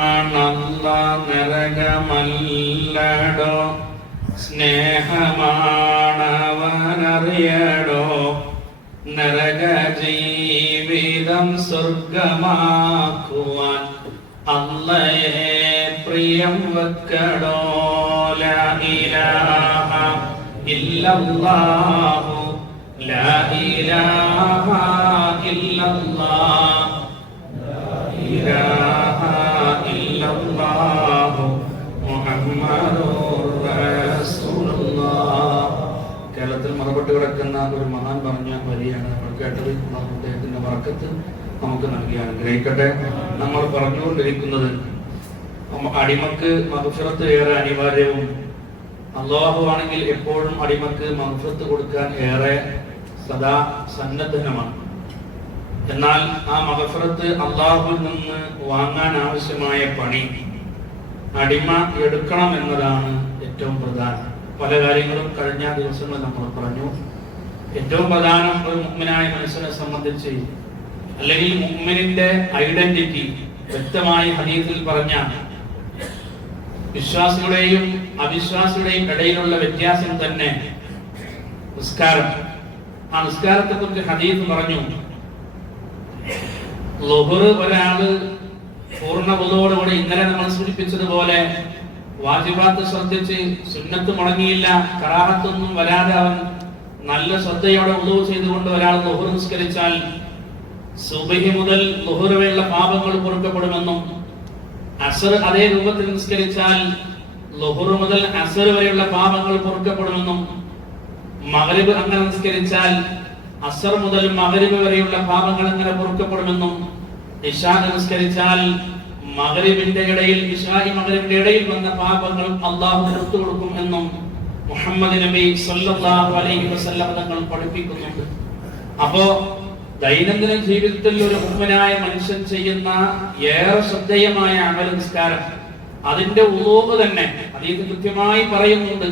ആണല്ല നരകമല്ലടോ സ്നേഹമാണവനറിയടോ നരക ജീവിതം സ്വർഗമാക്കുവാൻ അല്ലയെ പ്രിയം വെക്കടോ ലാ ഇലാഹ ഇല്ലല്ലാഹു ലാ ഇലാഹ ഇല്ലല്ലാഹ്. ഇലാഹ കേരളത്തിൽ മറപ്പെട്ട് കിടക്കുന്ന ഒരു മഹാൻ പറഞ്ഞ വരിയാണ് നമ്മൾ കേട്ടത്. അദ്ദേഹത്തിന്റെ വർക്കത്ത് നമുക്ക് നൽകി അനുഗ്രഹിക്കട്ടെ. നമ്മൾ പറഞ്ഞുകൊണ്ടിരിക്കുന്നത് അടിമക്ക് മഹഫിറത്ത് ഏറെ അനിവാര്യവും അള്ളാഹു ആണെങ്കിൽ എപ്പോഴും അടിമക്ക് മഹഫിറത്ത് കൊടുക്കാൻ ഏറെ സദാ സന്നദ്ധനമാണ്. എന്നാൽ ആ മഹഫറത്ത് അള്ളാഹുവിൽ നിന്ന് വാങ്ങാൻ ആവശ്യമായ പണി അടിമ എടുക്കണം എന്നതാണ് ഏറ്റവും പ്രധാനം. പല കാര്യങ്ങളും കഴിഞ്ഞ ദിവസങ്ങളിൽ നമ്മൾ പറഞ്ഞു. ഏറ്റവും പ്രധാനം ഒരു മുഗ്മിനായ മനുഷ്യനെ സംബന്ധിച്ച് അല്ലെങ്കിൽ മുഗ്മിനിന്റെ ഐഡന്റിറ്റി വ്യക്തമായി ഹദീസിൽ പറഞ്ഞ വിശ്വാസികളുടെയും അവിശ്വാസികളുടെയും ഇടയിലുള്ള വ്യത്യാസം തന്നെ നിസ്കാരം. ആ നിസ്കാരത്തെ കുറിച്ച് ഹദീസ് പറഞ്ഞു. ലൊഹർ ഒരാൾ പൂർണ ബുധോടുകൂടി ഇന്നലെ നമ്മൾ സൂചിപ്പിച്ചതുപോലെ വാജിബാത്ത് ശ്രദ്ധിച്ച് സുന്നത്ത് മുടങ്ങിയില്ല കറാഹത്തൊന്നും വരാതെ അവൻ നല്ല ശ്രദ്ധയോടെ ഉദവ് ചെയ്തുകൊണ്ട് ഒരാൾ ലുഹുർ നിസ്കരിച്ചാൽ സുബഹി മുതൽ ലുഹർ വരെയുള്ള പാപങ്ങൾ പൊറുക്കപ്പെടുമെന്നും അസർ അതേ രൂപത്തിൽ നിസ്കരിച്ചാൽ ലുഹർ മുതൽ അസർ വരെയുള്ള പാപങ്ങൾ പൊറുക്കപ്പെടുമെന്നും മകരിബ് അങ്ങനെ നിസ്കരിച്ചാൽ അസർ മുതൽ മകരിബ് വരെയുള്ള പാപങ്ങൾ അങ്ങനെ പൊറുക്കപ്പെടുമെന്നും ഇഷാ നിസ്കരിച്ചാൽ മകരിബിന്റെ ഇടയിൽ ഇസ്ലാഹി മകരിബിന്റെ ഇടയിൽ വന്ന പാപങ്ങൾ അള്ളാഹു പുറത്തു കൊടുക്കും എന്നും മുഹമ്മദ് നബി സല്ലല്ലാഹു അലൈഹി വസല്ലം തങ്ങൾ പഠിപ്പിക്കുന്നുണ്ട്. അപ്പോ ദൈനംദിന ജീവിതത്തിൽ ഒരു മുഹമ്മനായ മനുഷ്യൻ ചെയ്യുന്ന ഏറെ ശ്രദ്ധേയമായ അമല നിസ്കാരം അതിന്റെ ഉളോവ് തന്നെ അതീത് കൃത്യമായി പറയുന്നുണ്ട്.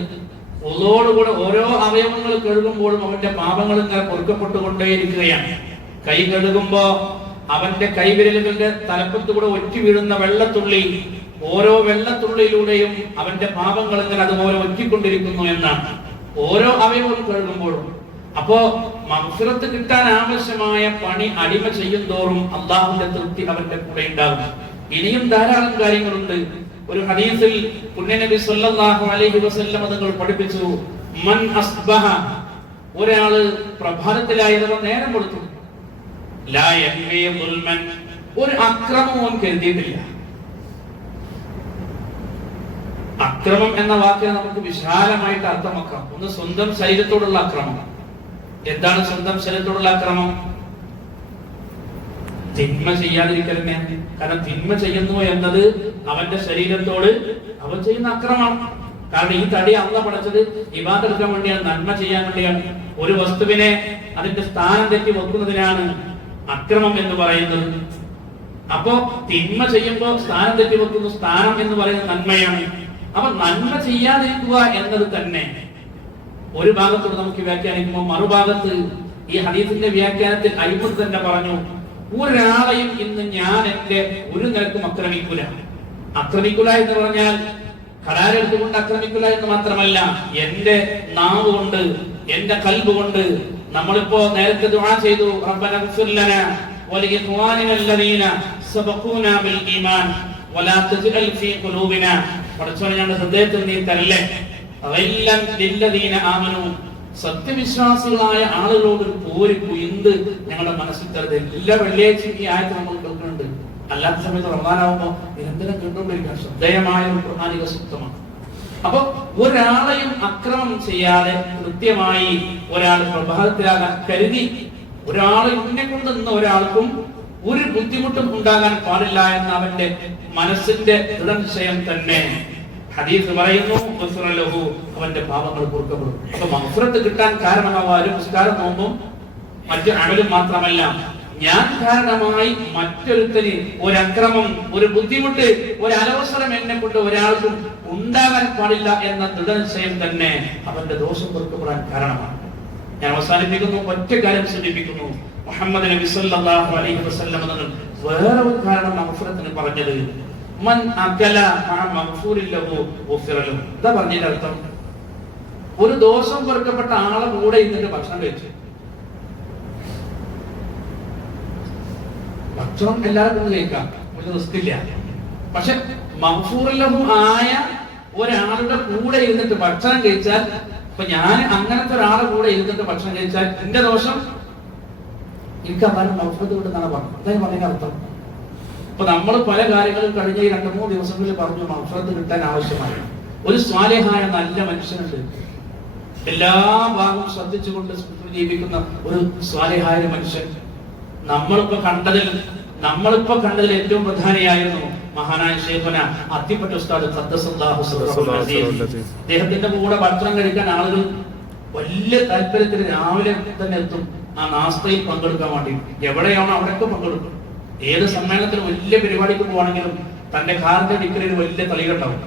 ഉള്ളോടുകൂടെ ഓരോ അവയവങ്ങൾ കഴുകുമ്പോഴും അവന്റെ പാപങ്ങൾ ഇങ്ങനെ പൊറുക്കപ്പെട്ടുകൊണ്ടേയിരിക്കുകയാണ്. കൈ കഴുകുമ്പോ അവന്റെ കൈവിരലുകളുടെ തലപ്പത്തുകൂടെ ഒറ്റി വീഴുന്ന വെള്ളത്തുള്ളി ഓരോ വെള്ളത്തുള്ളിയിലൂടെയും അവന്റെ പാപങ്ങൾ ഇങ്ങനെ അതുപോലെ ഒറ്റിക്കൊണ്ടിരിക്കുന്നു എന്നാണ്. ഓരോ അവയവം കഴുകുമ്പോഴും അപ്പോ മത്സരത്ത് കിട്ടാൻ ആവശ്യമായ പണി അടിമ ചെയ്യും തോറും അള്ളാഹുന്റെ തൃപ്തി അവന്റെ കൂടെ ഉണ്ടാകും. ഇനിയും ധാരാളം കാര്യങ്ങളുണ്ട്. ഒരു ഹദീസിൽ പുണ്യനബി സല്ലല്ലാഹു അലൈഹി വസല്ലം തങ്ങൾ പഠിപ്പിച്ചു. മൻ അസ്ബഹ. ഒരാൾ പ്രഭാതത്തിലായി നേരം കൊടുത്തു ഒരു അക്രമവും കരുതിയിട്ടില്ല. അക്രമം എന്ന വാക്കിനെ നമുക്ക് വിശാലമായിട്ട് അർത്ഥമാക്കാം. ഒന്ന് സ്വന്തം ശരീരത്തോടുള്ള അക്രമം. എന്താണ് സ്വന്തം ശരീരത്തോടുള്ള അക്രമം? തിന്മ ചെയ്യാതിരിക്കൽ കാരണം തിന്മ ചെയ്യുന്നു എന്നത് അവന്റെ ശരീരത്തോട് അവൻ ചെയ്യുന്ന അക്രമം കാരണം ഈ തടി അള്ള പടച്ചത് ഇവാതെടുക്കാൻ വേണ്ടിയാണ് നന്മ ചെയ്യാൻ വേണ്ടിയാണ്. ഒരു വസ്തുവിനെ അതിന്റെ സ്ഥാനം തെറ്റി വെക്കുന്നതിനാണ് അക്രമം എന്ന് പറയുന്നത്. അപ്പോ തിന്മ ചെയ്യുമ്പോൾ സ്ഥാനം തെറ്റി വെക്കുന്നു സ്ഥാനം എന്ന് പറയുന്നത് നന്മയാണ്. അപ്പൊ നന്മ ചെയ്യാതിരിക്കുക എന്നത് തന്നെ ഒരു ഭാഗത്തോട് നമുക്ക് വ്യാഖ്യാനിക്കുമ്പോൾ മറുഭാഗത്ത് ഈ ഹദീസിന്റെ വ്യാഖ്യാനത്തിൽ അയ്യൂർ തന്നെ പറഞ്ഞു ഒരാളെയും ഇന്ന് ഞാൻ എന്റെ ഒരു നിരക്കും അക്രമിക്കൂല ആക്രമിക്കൂല എന്ന് പറഞ്ഞാൽ കരാരെടുത്തുകൊണ്ട് അക്രമിക്കുക എന്ന് മാത്രമല്ല എന്റെ നാവ് കൊണ്ട് എന്റെ കൽബ് കൊണ്ട് നമ്മളിപ്പോ നേരത്തെ ദുആ ചെയ്തു. റബ്ബന ഗ്ഫിർ ലനാ വലിഇഖ്വാനിന അല്ലദീന സബഖൂനാ ബിൽ ഈമാൻ വലാ തജ്അൽ ഫീ ഖുലൂബിനാ. പടച്ചോനെ ഞങ്ങളുടെ ഹൃദയത്തിൽ നീ തരല്ലേ? അവയെല്ലാം ലില്ലദീന ആമനു. സത്യവിശ്വാസികളായ ആളുകളോട് പോരിപ്പു പോരി കുയിന്ത് ഞങ്ങളുടെ മനസ്സിൽ തരുത് എല്ലാ വെള്ളിയാഴ്ചയും ഈ ആയത്ത് നമ്മൾ കേൾക്കുന്നുണ്ട്. അല്ലാത്ത സമയത്ത് റമാനാവുമ്പോ നിരന്തരം കേട്ടുകൊണ്ടിരിക്കുക? ശ്രദ്ധേയമായ ഒരു പ്രധാനിക സൂക്തമാണ് അപ്പൊ ഒരാളെയും അക്രമം ചെയ്യാതെ കൃത്യമായി ഒരാൾ പ്രഭാതത്തിലാകാൻ കരുതി ഇന്നെ കൊണ്ട് നിന്ന ഒരാൾക്കും ഒരു ബുദ്ധിമുട്ടും ഉണ്ടാകാൻ പാടില്ല എന്ന അവന്റെ മനസ്സിന്റെ ദൃഢനിശ്ചയം തന്നെ. ഹദീസ് പറയുന്നു ലഹു, അവന്റെ പാപങ്ങൾ പൊറുക്കപ്പെടും. അപ്പൊ മഫ്രത്ത് കിട്ടാൻ കാരണമാവാനും നിസ്കാരം നോമ്പും മറ്റു അമലും മാത്രമല്ല. ഞാൻ കാരണമായി മറ്റൊരുത്തന് ഒരു അക്രമം ഒരു ബുദ്ധിമുട്ട് ഒരു അലവസരം എന്നെ കൊണ്ട് ഒരാൾക്കും ഉണ്ടാകാൻ പാടില്ല എന്ന ദൃഢനിശ്ചയം തന്നെ അവന്റെ ദോഷം പൊറുക്കപ്പെടാൻ കാരണമാണ്. ഞാൻ അവസാനിപ്പിക്കുന്നു ഒറ്റ കാര്യം സൂചിപ്പിക്കുന്നു മുഹമ്മദ് നബി സല്ലല്ലാഹു അലൈഹി വസല്ലം തങ്ങൾ വേറെ ഒരു കാരണം മഗ്ഫിറത്തിന് പറഞ്ഞത് മൻ അകല മഗ്ഫൂരിൻ ലഹു പറഞ്ഞതിന്റെ അർത്ഥം? ഒരു ദോഷം പൊറുക്കപ്പെട്ട ആളെ കൂടെ ഇന്നിട്ട് ഭക്ഷണം കഴിച്ചു. ഭക്ഷണം എല്ലാവർക്കും കഴിക്കാം. ഒരു റിസ്ക് ഇല്ല പക്ഷെ മഹഫൂറിലഹു ആയ ഒരാളുടെ കൂടെ ഇരുന്നിട്ട് ഭക്ഷണം കഴിച്ചാൽ ഇപ്പൊ ഞാൻ അങ്ങനത്തെ ഒരാളുടെ കൂടെ ഇരുന്നിട്ട് ഭക്ഷണം കഴിച്ചാൽ എന്റെ ദോഷം? എനിക്ക് അതാണ് മഹഫൂത്ത് കിട്ടുന്നതാണ് പറഞ്ഞത്. അതായത് പറഞ്ഞ അർത്ഥം. ഇപ്പൊ നമ്മൾ പല കാര്യങ്ങളും കഴിഞ്ഞ ഈ രണ്ടു മൂന്ന് ദിവസങ്ങളിൽ പറഞ്ഞു മഹഫറത്ത് കിട്ടാൻ ആവശ്യമായി. ഒരു സ്വാലേഹായ നല്ല മനുഷ്യനുണ്ട്. എല്ലാ ഭാഗവും ശ്രദ്ധിച്ചുകൊണ്ട് ജീവിക്കുന്ന ഒരു സ്വാലേഹായ മനുഷ്യൻ. നമ്മളിപ്പോ കണ്ടതിൽ നമ്മളിപ്പോ കണ്ടതിൽ ഏറ്റവും പ്രധാനിയായിരുന്നു മഹാനായ ശേഖന അത്തിപ്പറ്റ ഉസ്താദ്. അദ്ദേഹത്തിന്റെ കൂടെ ഭക്ഷണം കഴിക്കാൻ ആളുകൾ വലിയ താല്പര്യത്തിൽ രാവിലെ തന്നെ എത്തും. ആ നാസ്തയിൽ പങ്കെടുക്കാൻ വേണ്ടി. എവിടെയാണോ അവിടെയൊക്കെ പങ്കെടുക്കും. ഏത് സമ്മേളനത്തിന് വലിയ പരിപാടിക്ക് പോവാണെങ്കിലും തന്റെ കാറിന്റെ ഡിക്കലിൽ വലിയ തളികണ്ടാവും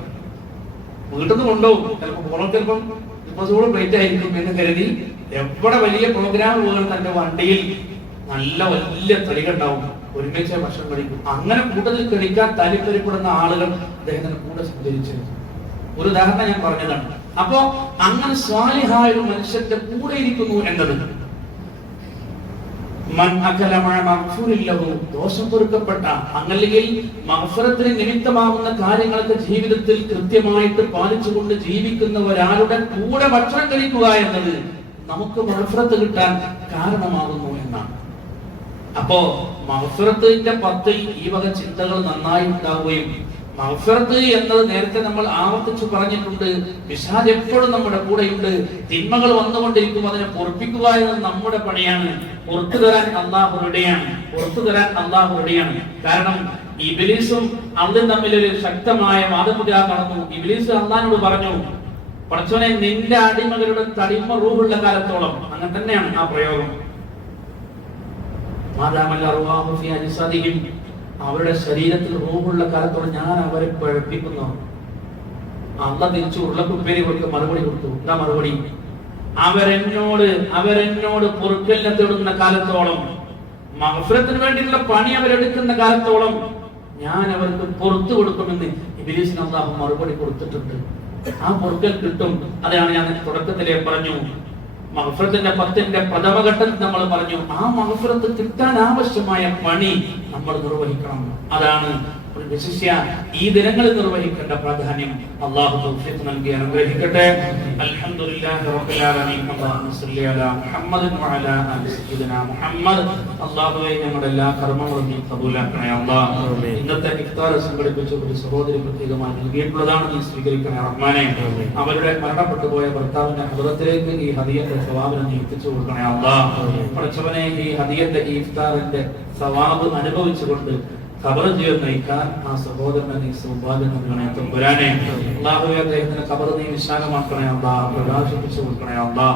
വീട്ടിൽ നിന്ന് കൊണ്ടുപോകും. ചിലപ്പോൾ പുറം ചിലപ്പം ഇപ്പൊ പ്ലേറ്റ് ആയിരിക്കും എന്ന് കരുതി എവിടെ വലിയ പ്രോഗ്രാം പോകുന്ന തന്റെ വണ്ടിയിൽ നല്ല വലിയ തളികണ്ടാവും ഒരുമിച്ച് ഭക്ഷണം കഴിക്കും. അങ്ങനെ കൂട്ടത്തിൽ കഴിക്കാൻ താല്പര്യപ്പെടുന്ന ആളുകൾ അദ്ദേഹത്തിന്റെ കൂടെ സഞ്ചരിച്ചിരുന്നു. ഒരു ഉദാഹരണം ഞാൻ പറഞ്ഞതാണ്. അപ്പോ അങ്ങനെ സ്വാലിഹായ ഒരു മനുഷ്യന്റെ കൂടെ ഇരിക്കുന്നു എന്നത് ദോഷം പൊറുക്കപ്പെട്ട അങ്ങല്ലെങ്കിൽ മഗ്ഫറത്തിന് നിമിത്തമാവുന്ന കാര്യങ്ങളൊക്കെ ജീവിതത്തിൽ കൃത്യമായിട്ട് പാലിച്ചുകൊണ്ട് ജീവിക്കുന്ന ഒരാളുടെ കൂടെ ഭക്ഷണം കഴിക്കുക എന്നത് നമുക്ക് മഹഫുറത്ത് കിട്ടാൻ കാരണമാകുന്നു എന്നാണ്. അപ്പോ മഹഫിറത്തിന്റെ പത്തിൽ ഈ വക ചിന്തകൾ നന്നായി ഉണ്ടാവുകയും മഹഫറത്ത് എന്നത് നേരത്തെ നമ്മൾ ആവർത്തിച്ചു പറഞ്ഞിട്ടുണ്ട്. വിഷാദ് എപ്പോഴും നമ്മുടെ കൂടെയുണ്ട്. തിന്മകൾ വന്നുകൊണ്ടിരിക്കും. അതിനെ പൊറപ്പിക്കുക എന്നത് നമ്മുടെ പണിയാണ്. പുറത്തു തരാൻ അള്ളാഹുരുടെയാണ് പുറത്തു തരാൻ അള്ളാഹുരുടെയാണ് കാരണം ഇബിലീസും അള്ളും തമ്മിൽ ഒരു ശക്തമായ വാദമുദ്ര നടന്നു ഇബിലീസ് അള്ളഹാനോട് പറഞ്ഞു പഠിച്ചവനെ നിന്റെ അടിമകളുടെ തടിമ റൂഹുള്ള കാലത്തോളം. അങ്ങനെ തന്നെയാണ് ആ പ്രയോഗം. അവരുടെ ശരീരത്തിൽ റൂമുള്ള കാലത്തോളം ഞാൻ അവരെ പഴപ്പിക്കുന്നു. അന്ന തിരിച്ചു ഉരുളക്കുപ്പേരി കൊടുത്ത് മറുപടി കൊടുത്തു. എന്താ മറുപടി? അവരെന്നോട് അവരെന്നോട് പൊറുക്കലിനെ തേടുന്ന കാലത്തോളം മഹഫിറത്തിന് വേണ്ടിയുള്ള പണി അവരെടുക്കുന്ന കാലത്തോളം ഞാൻ അവർക്ക് പുറത്തു കൊടുക്കുമെന്ന് ഇബിലീസിന് അള്ളാഹു മറുപടി കൊടുത്തിട്ടുണ്ട്. ആ പൊറുക്കൽ കിട്ടും. അതാണ് ഞാൻ തുടക്കത്തിലേ പറഞ്ഞു. മഹഫറത്തിന്റെ പത്തിന്റെ പ്രഥമഘട്ടം നമ്മൾ പറഞ്ഞു ആ മഹഫ്രത്ത് കിട്ടാൻ ആവശ്യമായ പണി നമ്മൾ നിർവഹിക്കണം. അതാണ് വിശിഷ്യ ഈ ദിനങ്ങളിൽ നിർവഹിക്കേണ്ട പ്രാധാന്യം അള്ളാഹു തൗഫീഖ് നൽകി അനുഗ്രഹിക്കട്ടെ. അൽഹംദുലില്ലാഹി റബ്ബിൽ ആലമീൻ. അല്ലാഹുമ്മ സ്വല്ലി അലാ മുഹമ്മദിൻ വഅലാ ആലി സയ്യിദിനാ മുഹമ്മദ്. അല്ലാഹുവേ ഞങ്ങളുടെ എല്ലാ കർമ്മങ്ങളും നീ കബൂലാക്കണേ അല്ലാഹ് ഇന്നത്തെ ഇഫ്താർ സംഘടിപ്പിച്ച ഒരു സഹോദരി പ്രത്യേകമായി നൽകിയിട്ടുള്ളതാണ് നീ സ്വീകരിക്കണേ റഹ്മാനെ. അവരുടെ മരണപ്പെട്ടു പോയ ഭർത്താവിന്റെ ഹൃദയത്തിലേക്ക് ഈ ഹദിയന്റെ സ്വഭാവനം നീ എത്തിച്ചു കൊടുക്കണേ അല്ലാ. പഠിച്ചവനെ ഈ ഹദിയന്റെ ഈ ഇഫ്താറിന്റെ സവാബ് അനുഭവിച്ചുകൊണ്ട് ഖബർ ജീവൻ നയിക്കാൻ ആ സഹോദരനെ സൗഭാഗ്യം നൽകണേ തമ്പുരാനെ അള്ളാഹുവെ അദ്ദേഹത്തിന് ഖബർ നീ വിശാലമാക്കണേ അള്ളാ. പ്രകാശിപ്പിച്ചു കൊടുക്കണേ അള്ളാ.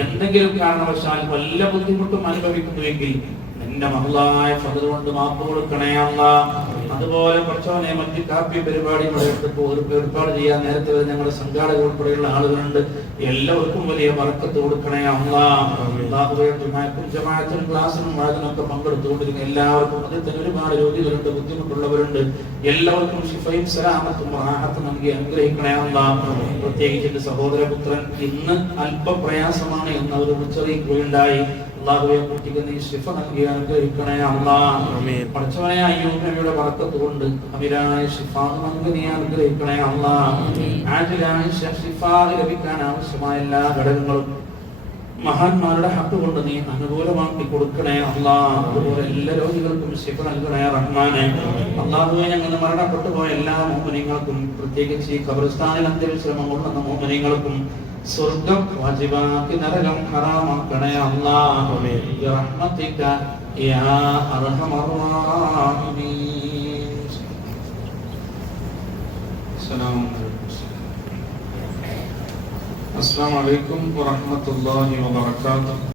എന്തെങ്കിലും കാരണവശാൽ വല്ല ബുദ്ധിമുട്ടും അനുഭവിക്കുന്നുവെങ്കിൽ എന്റെ മഹളായ ഫതിൽ കൊണ്ട് മാപ്പ് കൊടുക്കണേ അല്ലാ അതുപോലെ കുറച്ചവനെ മറ്റ് കാപ്പി പരിപാടികൾ എടുത്തപ്പോൾ ഏർപ്പാട് ചെയ്യാൻ നേരത്തെ വരെ ഞങ്ങളുടെ സംഘാടക ഉൾപ്പെടെയുള്ള ആളുകളുണ്ട്. എല്ലാവർക്കും വലിയ വറക്കത്ത് കൊടുക്കണേ അമ്മാത്തും ക്ലാസ്സിനും വാഴത്തിനൊക്കെ പങ്കെടുത്തുകൊണ്ടിരിക്കുന്ന എല്ലാവർക്കും അതിൽ തന്നെ ഒരുപാട് രോഗികളുണ്ട് ബുദ്ധിമുട്ടുള്ളവരുണ്ട്. എല്ലാവർക്കും ഷിഫയും സലാമത്തും റാഹത്തും നൽകി അനുഗ്രഹിക്കണേ പ്രത്യേകിച്ച് എന്റെ സഹോദരപുത്രൻ ഇന്ന് അല്പ പ്രയാസമാണ് എന്ന് അവർ വിളിച്ചറിയിക്കുകയുണ്ടായി അള്ളാഹുവെ കുട്ടിക്ക് നീ ശിഫ നൽകി അനുഗ്രഹിക്കണേ അള്ളാഹ് ആമീൻ. പഠിച്ചവനെ നബിയുടെ വറക്കത്ത് കൊണ്ട് അമിരായ ശിഫ നമുക്ക് നീ അനുഗ്രഹിക്കണേ അള്ളാഹ് ആജിലായ ശിഫാഹ് ലഭിക്കാൻ ആവശ്യമായ എല്ലാ ഘടകങ്ങളും. മഹാന്മാരുടെ ഹക്ക് കൊണ്ട് നീ അനുകൂലമാക്കി കൊടുക്കണേ അള്ളാ. അതുപോലെ എല്ലാ രോഗികൾക്കും ശിഫ നൽകണേ റഹ്മാനെ. അള്ളാഹുവെ ഞങ്ങൾ മരണപ്പെട്ടു പോയ എല്ലാ മോഹനങ്ങൾക്കും പ്രത്യേകിച്ച് ഈ ഖബർസ്ഥാനിൽ അന്ത്യവിശ്രമം കൊണ്ടുവന്ന മോഹനങ്ങൾക്കും സ്വർഗം വാജിബാക്കി നരകം ഹറാമാക്കണേ അള്ളാഹുറഹ്മത്തിക്ക അസ്സലാമു അലൈക്കും. വാഹമത്തല്ലാഹി വബറകാതുഹു.